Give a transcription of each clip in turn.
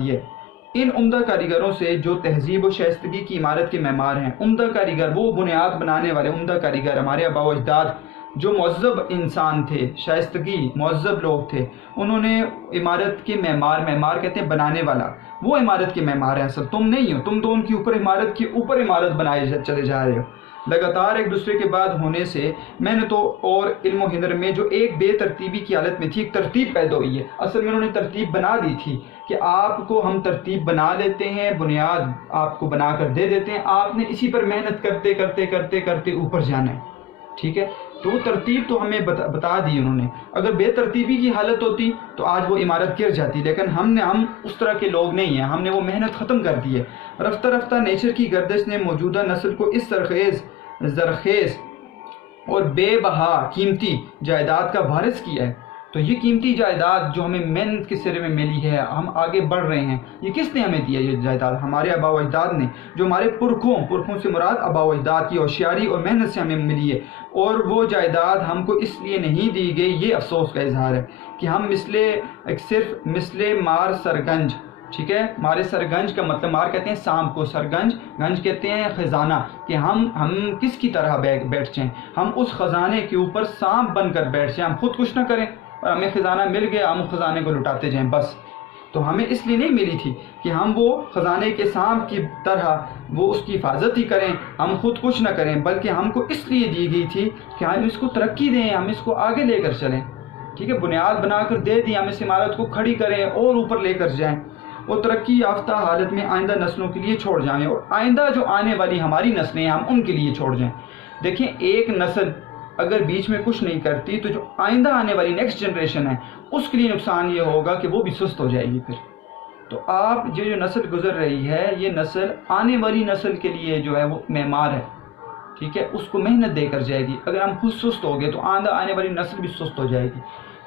یہ ان عمدہ کاریگروں سے جو تہذیب و شائستگی کی عمارت کے معمار ہیں. عمدہ کاریگر وہ بنیاد بنانے والے عمدہ کاریگر ہمارے آبا و اجداد جو مہذب انسان تھے، شائستگی مہذب لوگ تھے. انہوں نے عمارت کے معمار کہتے ہیں بنانے والا، وہ عمارت کے معمار ہیں. اصل تم نہیں ہو، تم تو ان کے اوپر عمارت بنائے چلے جا رہے ہو. لگاتار ایک دوسرے کے بعد ہونے سے محنتوں اور علم و ہنر میں جو ایک بے ترتیبی کی حالت میں تھی، ایک ترتیب پیدا ہوئی ہے. اصل میں انہوں نے ترتیب بنا دی تھی کہ آپ کو ہم ترتیب بنا لیتے ہیں، بنیاد آپ کو بنا کر دے دیتے ہیں، آپ نے اسی پر محنت کرتے کرتے کرتے کرتے اوپر جانا ہے. ٹھیک ہے، تو وہ ترتیب تو ہمیں بتا دی انہوں نے. اگر بے ترتیبی کی حالت ہوتی تو آج وہ عمارت گر جاتی، لیکن ہم اس طرح کے لوگ نہیں ہیں. ہم نے وہ محنت ختم کر دی ہے. رفتہ رفتہ نیچر کی گردش نے موجودہ نسل کو اس زرخیز اور بے بہا قیمتی جائیداد کا وارث کیا ہے. تو یہ قیمتی جائیداد جو ہمیں محنت کے سرے میں ملی ہے، ہم آگے بڑھ رہے ہیں، یہ کس نے ہمیں دیا؟ یہ جائیداد ہمارے آبا و اجداد نے، جو ہمارے پرکھوں سے مراد آبا و اجداد کی ہوشیاری اور محنت سے ہمیں ملی ہے. اور وہ جائیداد ہم کو اس لیے نہیں دی گئی، یہ افسوس کا اظہار ہے کہ ہم صرف مار سرگنج. ٹھیک ہے، مارے سرگنج کا مطلب، مار کہتے ہیں سانپ کو، گنج کہتے ہیں خزانہ، کہ ہم کس کی طرح بیٹھ جائیں، ہم اس خزانے کے اوپر سانپ بن کر بیٹھ جائیں. ہم خود کچھ نہ کریں اور ہمیں خزانہ مل گیا، ہم خزانے کو لٹاتے جائیں بس. تو ہمیں اس لیے نہیں ملی تھی کہ ہم وہ خزانے کے سانپ کی طرح وہ اس کی حفاظت ہی کریں، ہم خود کچھ نہ کریں، بلکہ ہم کو اس لیے دی گئی تھی کہ ہم اس کو ترقی دیں، ہم اس کو آگے لے کر چلیں. ٹھیک ہے، بنیاد بنا کر دے دی، ہم اس عمارت کو کھڑی کریں اور اوپر لے کر جائیں اور ترقی یافتہ حالت میں آئندہ نسلوں کے لیے چھوڑ جائیں، اور آئندہ جو آنے والی ہماری نسلیں ہیں ہم ان کے لیے چھوڑ جائیں. دیکھیں، ایک نسل اگر بیچ میں کچھ نہیں کرتی تو جو آئندہ آنے والی نیکسٹ جنریشن ہے اس کے لیے نقصان یہ ہوگا کہ وہ بھی سست ہو جائے گی. پھر تو آپ جو نسل گزر رہی ہے، یہ نسل آنے والی نسل کے لیے جو ہے وہ معمار ہے. ٹھیک ہے، اس کو محنت دے کر جائے گی. اگر ہم خود سست ہو گئے تو آنے والی نسل بھی سست ہو جائے گی.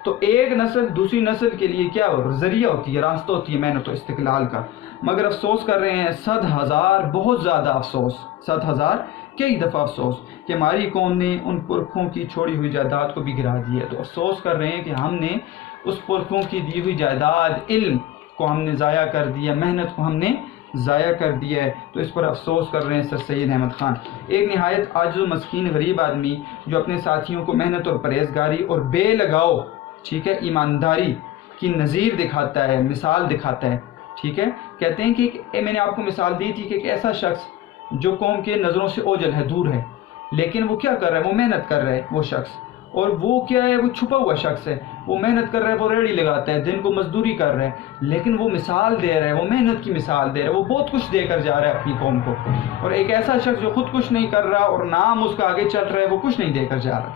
تو ایک نسل دوسری نسل کے لیے کیا ذریعہ ہوتی ہے، راستہ ہوتی ہے محنت و استقلال کا. مگر افسوس کر رہے ہیں 100,000، بہت زیادہ افسوس، 100,000 کئی دفعہ افسوس کہ ہماری قوم نے ان پرکھوں کی چھوڑی ہوئی جائیداد کو بھی گرا دیا ہے. تو افسوس کر رہے ہیں کہ ہم نے اس پرکھوں کی دی ہوئی جائیداد، علم کو ہم نے ضائع کر دیا، محنت کو ہم نے ضائع کر دیا ہے. تو اس پر افسوس کر رہے ہیں سر سید احمد خان، ایک نہایت عاجز و مسکین غریب آدمی جو اپنے ساتھیوں کو محنت اور پرہیزگاری اور بے لگاؤ، ٹھیک ہے، ایمانداری کی نظیر دکھاتا ہے، مثال دکھاتا ہے. ٹھیک ہے، کہتے ہیں کہ میں نے آپ کو مثال دی تھی کہ ایک ایسا شخص جو قوم کے نظروں سے اوجھل ہے، دور ہے، لیکن وہ کیا کر رہا ہے؟ وہ محنت کر رہا ہے وہ شخص. اور وہ کیا ہے؟ وہ چھپا ہوا شخص ہے، وہ محنت کر رہا ہے، وہ ریڑھی لگاتا ہے، دن کو مزدوری کر رہا ہے، لیکن وہ مثال دے رہا ہے، وہ محنت کی مثال دے رہا ہے، وہ بہت کچھ دے کر جا رہا ہے اپنی قوم کو. اور ایک ایسا شخص جو خود کچھ نہیں کر رہا اور نام اس کا آگے چل رہا ہے، وہ کچھ نہیں دے کر جا رہا.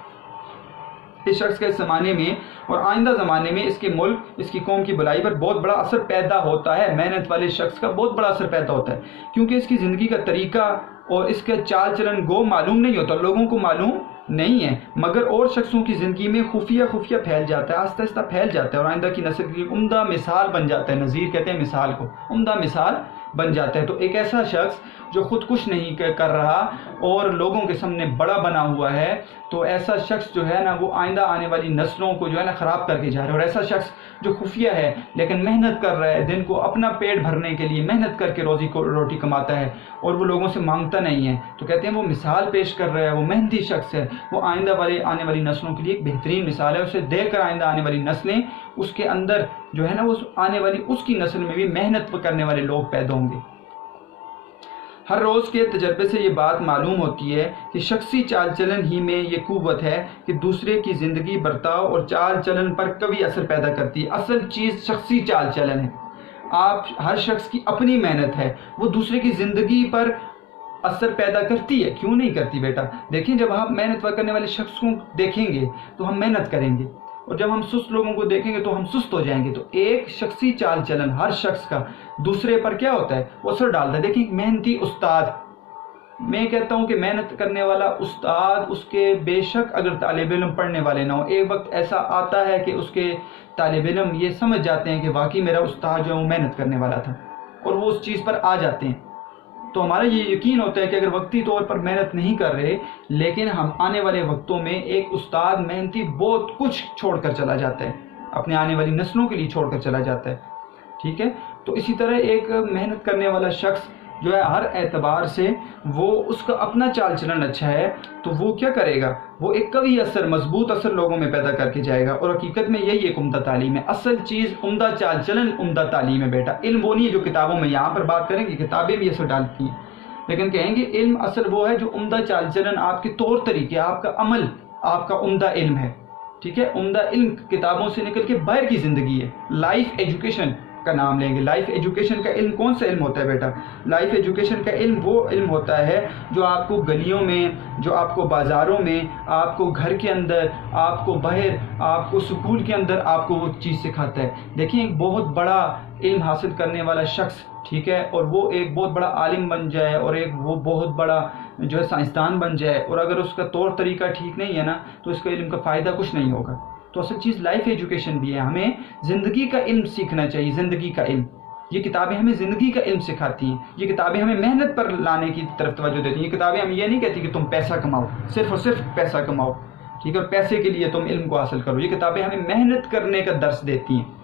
اس شخص کے زمانے میں اور آئندہ زمانے میں اس کے ملک، اس کی قوم کی بھلائی پر بہت بڑا اثر پیدا ہوتا ہے. محنت والے شخص کا بہت بڑا اثر پیدا ہوتا ہے، کیونکہ اس کی زندگی کا طریقہ اور اس کا چال چلن گو معلوم نہیں ہوتا، لوگوں کو معلوم نہیں ہے، مگر اور شخصوں کی زندگی میں خفیہ پھیل جاتا ہے، آہستہ آہستہ پھیل جاتا ہے، اور آئندہ کی نسل کی عمدہ مثال بن جاتا ہے. نظیر کہتے ہیں مثال کو، عمدہ مثال بن جاتا ہے. تو ایک ایسا شخص جو خود کچھ نہیں کر رہا اور لوگوں کے سامنے بڑا بنا ہوا ہے، تو ایسا شخص جو ہے نا وہ آئندہ آنے والی نسلوں کو جو ہے نا خراب کر کے جا رہا ہے. اور ایسا شخص جو خفیہ ہے لیکن محنت کر رہا ہے، دن کو اپنا پیٹ بھرنے کے لیے محنت کر کے روٹی کماتا ہے اور وہ لوگوں سے مانگتا نہیں ہے، تو کہتے ہیں وہ مثال پیش کر رہا ہے، وہ محنتی شخص ہے، وہ آنے والی نسلوں کے لیے ایک بہترین مثال ہے. اسے دیکھ کر آئندہ آنے والی نسلیں، اس کے اندر جو ہے نا وہ آنے والی اس کی نسل میں بھی محنت کرنے والے لوگ پیدا ہوں گے. ہر روز کے تجربے سے یہ بات معلوم ہوتی ہے کہ شخصی چال چلن ہی میں یہ قوت ہے کہ دوسرے کی زندگی، برتاؤ اور چال چلن پر کبھی اثر پیدا کرتی ہے. اصل چیز شخصی چال چلن ہے. آپ ہر شخص کی اپنی محنت ہے، وہ دوسرے کی زندگی پر اثر پیدا کرتی ہے. کیوں نہیں کرتی بیٹا؟ دیکھیں، جب آپ محنت کرنے والے شخص کو دیکھیں گے تو ہم محنت کریں گے، اور جب ہم سست لوگوں کو دیکھیں گے تو ہم سست ہو جائیں گے. تو ایک شخصی چال چلن ہر شخص کا دوسرے پر کیا ہوتا ہے؟ وہ اثر ڈالتا ہے. دیکھیں، ایک محنتی استاد، میں کہتا ہوں کہ محنت کرنے والا استاد، اس کے بے شک اگر طالب علم پڑھنے والے نہ ہو، ایک وقت ایسا آتا ہے کہ اس کے طالب علم یہ سمجھ جاتے ہیں کہ واقعی میرا استاد جو ہے وہ محنت کرنے والا تھا، اور وہ اس چیز پر آ جاتے ہیں. تو ہمارا یہ یقین ہوتا ہے کہ اگر وقتی طور پر محنت نہیں کر رہے، لیکن ہم آنے والے وقتوں میں ایک استاد محنتی بہت کچھ چھوڑ کر چلا جاتا ہے، اپنے آنے والی نسلوں کے لیے چھوڑ کر چلا جاتا ہے. ٹھیک ہے، تو اسی طرح ایک محنت کرنے والا شخص جو ہے ہر اعتبار سے وہ اس کا اپنا چال چلن اچھا ہے تو وہ کیا کرے گا، وہ ایک قوی اثر، مضبوط اثر لوگوں میں پیدا کر کے جائے گا. اور حقیقت میں یہی ایک عمدہ تعلیم ہے. اصل چیز عمدہ چال چلن، عمدہ تعلیم ہے بیٹا. علم وہ نہیں ہے جو کتابوں میں، یہاں پر بات کریں گے کتابیں بھی اثر ڈالتی ہیں، لیکن کہیں گے علم اصل وہ ہے جو عمدہ چال چلن، آپ کے طور طریقے، آپ کا عمل، آپ کا عمدہ علم ہے. ٹھیک ہے، عمدہ علم کتابوں سے نکل کے باہر کی زندگی ہے. لائف ایجوکیشن کا نام لیں گے. لائف ایجوکیشن کا علم کون سا علم ہوتا ہے بیٹا؟ لائف ایجوکیشن کا علم وہ علم ہوتا ہے جو آپ کو گلیوں میں، جو آپ کو بازاروں میں، آپ کو گھر کے اندر، آپ کو باہر، آپ کو سکول کے اندر آپ کو وہ چیز سکھاتا ہے. دیکھیں ایک بہت بڑا علم حاصل کرنے والا شخص، ٹھیک ہے، اور وہ ایک بہت بڑا عالم بن جائے اور ایک وہ بہت بڑا جو ہے سائنسدان بن جائے، اور اگر اس کا طور طریقہ ٹھیک نہیں ہے نا تو اس کا علم کا فائدہ کچھ نہیں ہوگا. تو اصل چیز لائف ایجوکیشن بھی ہے. ہمیں زندگی کا علم سیکھنا چاہیے. زندگی کا علم، یہ کتابیں ہمیں زندگی کا علم سکھاتی ہیں. یہ کتابیں ہمیں محنت پر لانے کی طرف توجہ دیتی ہیں. یہ کتابیں ہمیں یہ نہیں کہتی کہ تم پیسہ کماؤ، صرف اور صرف پیسہ کماؤ، ٹھیک ہے، اور پیسے کے لیے تم علم کو حاصل کرو. یہ کتابیں ہمیں محنت کرنے کا درس دیتی ہیں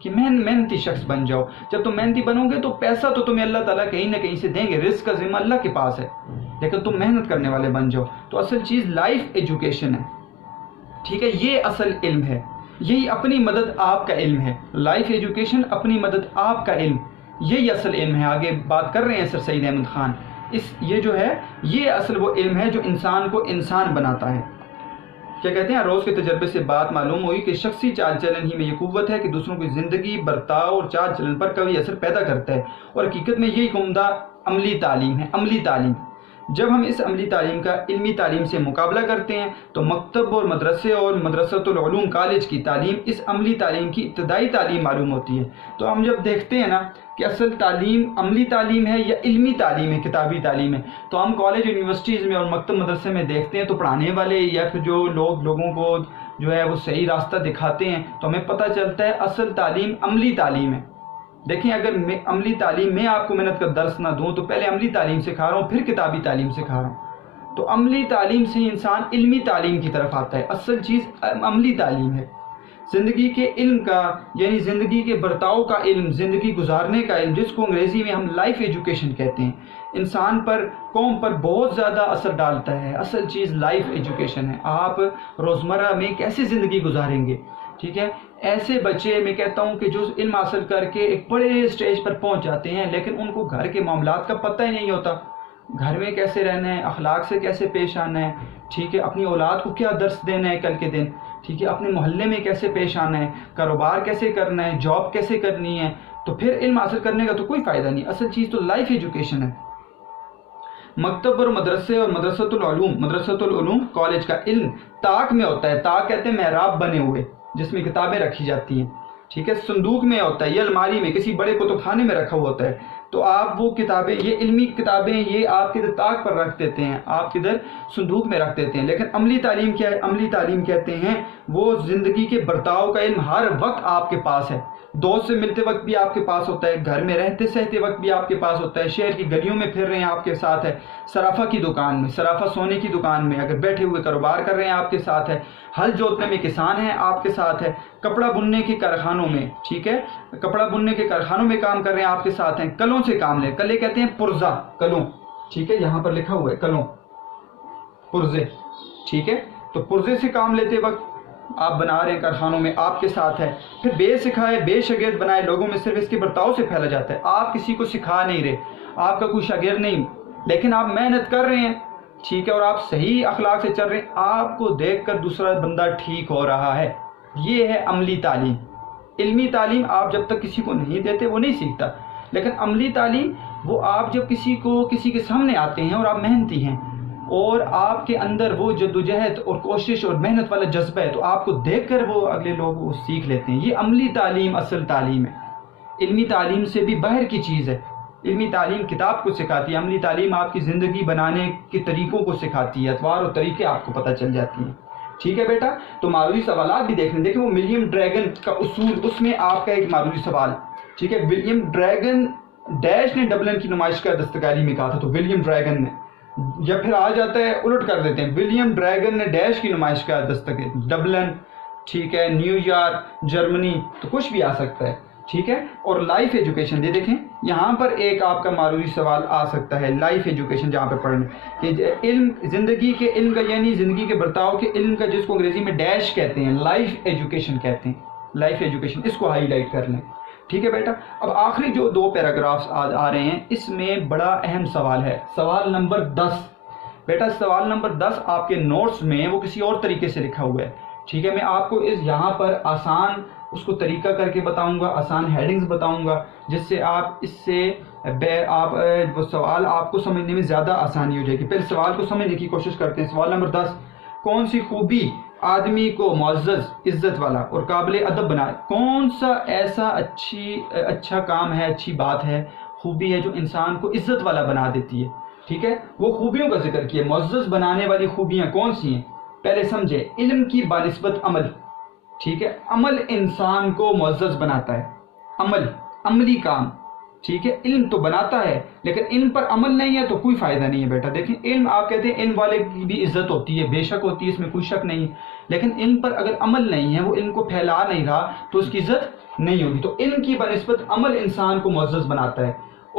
کہ محنتی شخص بن جاؤ. جب تم محنتی بنو گے تو پیسہ تو تمہیں اللہ تعالیٰ کہیں نہ کہیں سے دیں گے. رزق کا ذمہ اللہ کے پاس ہے، لیکن تم محنت کرنے والے بن جاؤ. تو اصل چیز لائف ایجوکیشن ہے. ٹھیک ہے، یہ اصل علم ہے. یہی اپنی مدد آپ کا علم ہے. لائف ایجوکیشن، اپنی مدد آپ کا علم، یہی اصل علم ہے. آگے بات کر رہے ہیں سر سید احمد خان. یہ جو ہے یہ اصل وہ علم ہے جو انسان کو انسان بناتا ہے. کیا کہتے ہیں، روز کے تجربے سے بات معلوم ہوئی کہ شخصی چال چلن ہی میں یہ قوت ہے کہ دوسروں کی زندگی، برتاؤ اور چال چلن پر قوی اثر پیدا کرتا ہے. اور حقیقت میں یہی عمدہ عملی تعلیم ہے. عملی تعلیم، جب ہم اس عملی تعلیم کا علمی تعلیم سے مقابلہ کرتے ہیں تو مکتب اور مدرسے اور مدرسۃ العلوم کالج کی تعلیم اس عملی تعلیم کی ابتدائی تعلیم معلوم ہوتی ہے. تو ہم جب دیکھتے ہیں نا کہ اصل تعلیم عملی تعلیم ہے یا علمی تعلیم ہے، کتابی تعلیم ہے، تو ہم کالج یونیورسٹیز میں اور مکتب مدرسے میں دیکھتے ہیں تو پڑھانے والے یا پھر جو لوگوں کو جو ہے وہ صحیح راستہ دکھاتے ہیں تو ہمیں پتہ چلتا ہے اصل تعلیم عملی تعلیم ہے. دیکھیں اگر میں عملی تعلیم میں آپ کو محنت کا درس نہ دوں تو پہلے عملی تعلیم سکھا رہا ہوں پھر کتابی تعلیم سکھا رہا ہوں. تو عملی تعلیم سے انسان علمی تعلیم کی طرف آتا ہے. اصل چیز عملی تعلیم ہے. زندگی کے علم کا یعنی زندگی کے برتاؤ کا علم، زندگی گزارنے کا علم، جس کو انگریزی میں ہم لائف ایجوکیشن کہتے ہیں، انسان پر، قوم پر بہت زیادہ اثر ڈالتا ہے. اصل چیز لائف ایجوکیشن ہے. آپ روزمرہ میں کیسے زندگی گزاریں گے. ٹھیک ہے، ایسے بچے میں کہتا ہوں کہ جو علم حاصل کر کے ایک بڑے اسٹیج پر پہنچ جاتے ہیں لیکن ان کو گھر کے معاملات کا پتہ ہی نہیں ہوتا. گھر میں کیسے رہنا ہے، اخلاق سے کیسے پیش آنا ہے، ٹھیک ہے، اپنی اولاد کو کیا درس دینا ہے کل کے دن، ٹھیک ہے، اپنے محلے میں کیسے پیش آنا ہے، کاروبار کیسے کرنا ہے، جاب کیسے کرنی ہے، تو پھر علم حاصل کرنے کا تو کوئی فائدہ نہیں. اصل چیز تو لائف ایجوکیشن ہے. مکتب اور مدرسے اور مدرسۃ العلوم کالج کا علم طاق میں ہوتا ہے. طاق کہتے ہیں محراب بنے ہوئے جس میں کتابیں رکھی جاتی ہیں. ٹھیک ہے، صندوق میں ہوتا ہے، یہ الماری میں کسی بڑے کتب خانے میں رکھا ہوا ہوتا ہے. تو آپ وہ کتابیں، یہ علمی کتابیں، یہ آپ کدھر طاق پر رکھ دیتے ہیں، آپ کدھر صندوق میں رکھ دیتے ہیں. لیکن عملی تعلیم کیا ہے؟ عملی تعلیم کہتے ہیں وہ زندگی کے برتاؤ کا علم ہر وقت آپ کے پاس ہے. دوست سے ملتے وقت بھی آپ کے پاس ہوتا ہے، گھر میں رہتے سہتے وقت بھی آپ کے پاس ہوتا ہے، شہر کی گلیوں میں پھر رہے ہیں آپ کے ساتھ ہے، صرافہ کی دکان میں، صرافہ سونے کی دکان میں اگر بیٹھے ہوئے کاروبار کر رہے ہیں آپ کے ساتھ ہے، ہل جوتنے میں کسان ہیں آپ کے ساتھ ہے، کپڑا بننے کے کارخانوں میں، ٹھیک ہے، کپڑا بننے کے کارخانوں میں کام کر رہے ہیں آپ کے ساتھ ہیں، کلوں سے کام لیں. کلے کہتے ہیں پرزہ، کلوں، ٹھیک ہے، یہاں پر لکھا ہوا ہے کلوں، پرزے، ٹھیک ہے. تو پرزے سے کام لیتے وقت آپ بنا رہے ہیں کارخانوں میں، آپ کے ساتھ ہے. پھر بے سکھائے بے شاگرد بنائے لوگوں میں صرف اس کے برتاؤ سے پھیلا جاتا ہے. آپ کسی کو سکھا نہیں رہے، آپ کا کوئی شاگرد نہیں، لیکن آپ محنت کر رہے ہیں، ٹھیک ہے، اور آپ صحیح اخلاق سے چل رہے ہیں، آپ کو دیکھ کر دوسرا بندہ ٹھیک ہو رہا ہے. یہ ہے عملی تعلیم. علمی تعلیم آپ جب تک کسی کو نہیں دیتے وہ نہیں سیکھتا، لیکن عملی تعلیم وہ آپ جب کسی کے سامنے آتے ہیں اور آپ محنتی ہیں اور آپ کے اندر وہ جدوجہد اور کوشش اور محنت والا جذبہ ہے تو آپ کو دیکھ کر وہ اگلے لوگ وہ سیکھ لیتے ہیں. یہ عملی تعلیم اصل تعلیم ہے. علمی تعلیم سے بھی باہر کی چیز ہے. علمی تعلیم کتاب کو سکھاتی ہے، عملی تعلیم آپ کی زندگی بنانے کے طریقوں کو سکھاتی ہے، اطوار اور طریقے آپ کو پتہ چل جاتی ہیں. ٹھیک ہے بیٹا، تو معروضی سوالات بھی دیکھ لیں. دیکھیں وہ ولیم ڈریگن کا اصول، اس میں آپ کا ایک معروضی سوال، ٹھیک ہے، ولیم ڈریگن ڈیش نے ڈبلن کی نمائش کا دستکاری میں کہا تھا، تو ولیم ڈریگن نے، یا پھر آ جاتا ہے الٹ کر دیتے ہیں، ولیم ڈریگن نے ڈیش کی نمائش کا دستکاری، ڈبلن، ٹھیک ہے، نیو یارک، جرمنی، تو کچھ بھی آ سکتا ہے. ٹھیک ہے. اور لائف ایجوکیشن یہ دیکھیں یہاں پر ایک آپ کا معروضی سوال آ سکتا ہے. لائف ایجوکیشن جہاں پہ پڑھنے کہ علم زندگی کے علم کا یعنی زندگی کے برتاؤ کے علم کا جس کو انگریزی میں ڈیش کہتے ہیں لائف ایجوکیشن کہتے ہیں. لائف ایجوکیشن اس کو ہائی لائٹ کر لیں. ٹھیک ہے بیٹا. اب آخری جو 2 پیراگرافس آ رہے ہیں اس میں بڑا اہم سوال ہے. سوال نمبر 10 بیٹا. سوال نمبر 10 آپ کے نوٹس میں وہ کسی اور طریقے سے لکھا ہوا ہے. ٹھیک ہے. میں آپ کو یہاں پر آسان اس کو طریقہ کر کے بتاؤں گا, آسان ہیڈنگز بتاؤں گا جس سے آپ اس سے وہ سوال آپ کو سمجھنے میں زیادہ آسانی ہو جائے گی. پہلے سوال کو سمجھنے کی کوشش کرتے ہیں. سوال نمبر 10 کون سی خوبی آدمی کو معزز, عزت والا اور قابل ادب بنائے؟ کون سا ایسا اچھا کام ہے, اچھی بات ہے, خوبی ہے جو انسان کو عزت والا بنا دیتی ہے؟ ٹھیک ہے. وہ خوبیوں کا ذکر کیا. معزز بنانے والی خوبیاں کون سی ہیں؟ پہلے سمجھے. علم کی بانسبت عمل. ٹھیک ہے. عمل انسان کو معزز بناتا ہے. عملی کام. ٹھیک ہے. علم تو بناتا ہے لیکن علم پر عمل نہیں ہے تو کوئی فائدہ نہیں ہے بیٹا. دیکھیں علم آپ کہتے ہیں علم والے کی بھی عزت ہوتی ہے, بے شک ہوتی ہے, اس میں کوئی شک نہیں, لیکن علم پر اگر عمل نہیں ہے, وہ علم کو پھیلا نہیں رہا تو اس کی عزت نہیں ہوگی. تو علم کی بنسبت عمل انسان کو معزز بناتا ہے.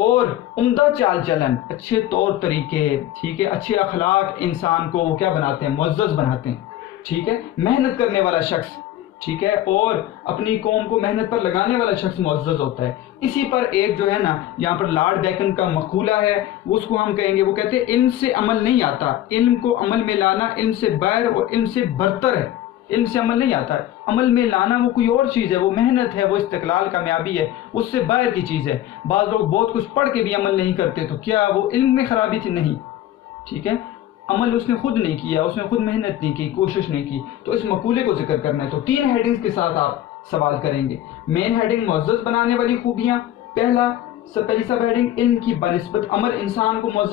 اور عمدہ چال چلن, اچھے طور طریقے, ٹھیک ہے, اچھے اخلاق انسان کو وہ کیا بناتے ہیں؟ معزز بناتے ہیں. ٹھیک ہے. محنت کرنے والا شخص, ٹھیک ہے, اور اپنی قوم کو محنت پر لگانے والا شخص معزز ہوتا ہے. اسی پر ایک جو ہے نا یہاں پر لارڈ بیکن کا مقولہ ہے, اس کو ہم کہیں گے, وہ کہتے ہیں علم سے عمل نہیں آتا, علم کو عمل میں لانا علم سے بہر اور علم سے برتر ہے. علم سے عمل نہیں آتا, عمل میں لانا وہ کوئی اور چیز ہے, وہ محنت ہے, وہ استقلال کامیابی ہے, اس سے باہر کی چیز ہے. بعض لوگ بہت کچھ پڑھ کے بھی عمل نہیں کرتے, تو کیا وہ علم میں خرابی تھی؟ نہیں. ٹھیک ہے. عمل اس نے خود نہیں کیا, اس نے خود محنت نہیں کی, کوشش نہیں کی, تو اس مقولے کو ذکر کرنا ہے. تو 3 ہیڈنگز کے ساتھ آپ سوال کریں گے. مین ہیڈنگ معزز بنانے والی خوبیاں, پہلی سب ہیڈنگ علم کی بنسبت عمل انسان کو معزز